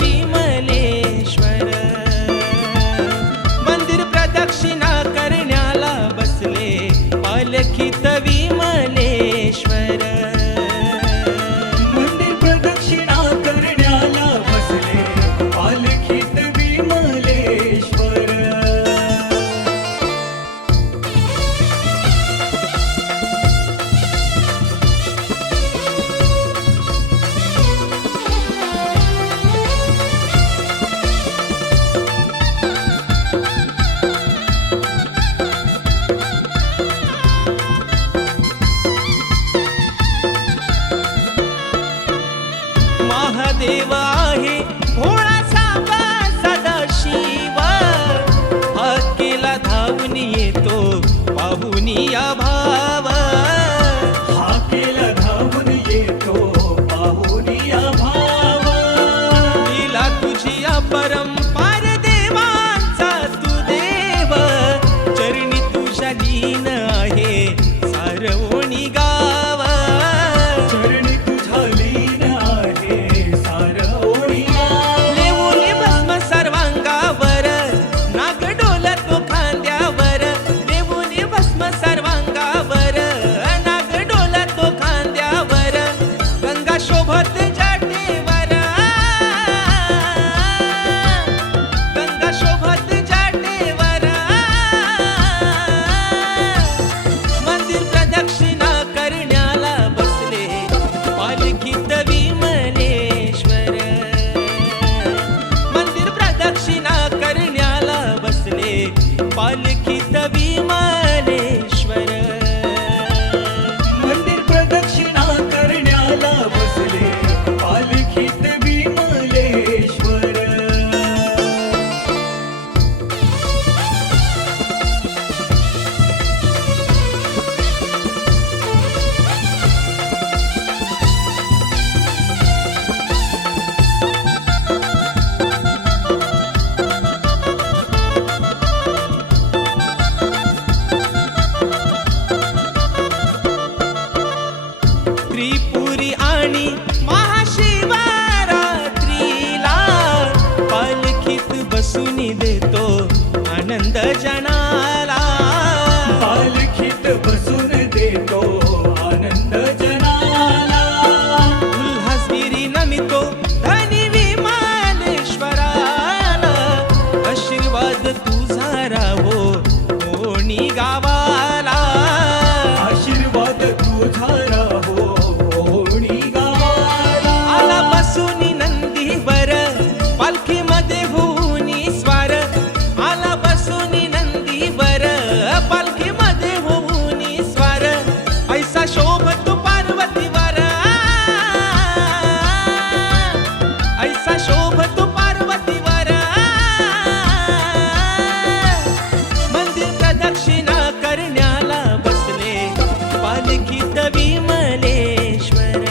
विमलेश्वर. मंदिर प्रदक्षिणा करण्याला बसले पालखीत विमलेश्वर. मंदिर प्रदक्षिणा करण्याला बसले पालखीत विमलेश्वर. महादेव आहे भोळा सांबा सदाशिव. हाकेला धावून येतो पाहुनिया भाव. हाकेला धावून येतो पाहुनिया भाव. लीला तुझी अपरंपार देवांचा तू देव. चरणी तुझ्या लीन आहे सारवणी गाव. चरणी तुझा लीन आहे सारवणी गाव. लेवुनी भस्म सर्वांगावर नाग डोलतो खांद्यावर. लेवुनी भस्म सर्वांगावर नाग डोलतो खांद्यावर. गंगा शोभत जाटेवर. गंगा शोभत जाटेवर. मंदिर प्रदक्षिणा करण्याला बसले पालखीत विमलेश्वर. मंदिर प्रदक्षिणा करण्याला बसले पालखीत विमलेश्वर. मंदिर प्रदक्षिणा करण्याला बसले पालखीत विमलेश्वर. त्रिपुरी आणि महाशिवरात्रीला पालखीत बसून देतो आनंद जनाला. पालखीत बसून देतो आनंद जनाला. उल्हासगिरी नमितो धनी विमलेश्वराला. आशीर्वाद तुझा राहो कोणी गावाला. आशीर्वाद तुझा राहो कोणी गावाला. आला बसून नंदीवर पालखीमध्ये होऊनी स्वार. आला बसून नंदीवर पालखीमध्ये होऊनी स्वार. ऐसा शोभतो पार्वतीवर. ऐसा शोभतो पार्वतीवर. मंदिर प्रदक्षिणा करण्याला बसले पालखीत विमलेश्वर.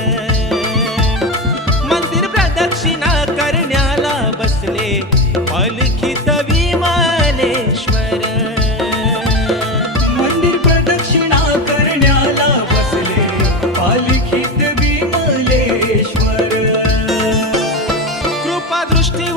मंदिर प्रदक्षिणा करण्याला बसले पालखीत विमलेश्वर. मंदिर प्रदक्षिणा करण्याला बसले पालखीत विमलेश्वर. कृपा दृष्टी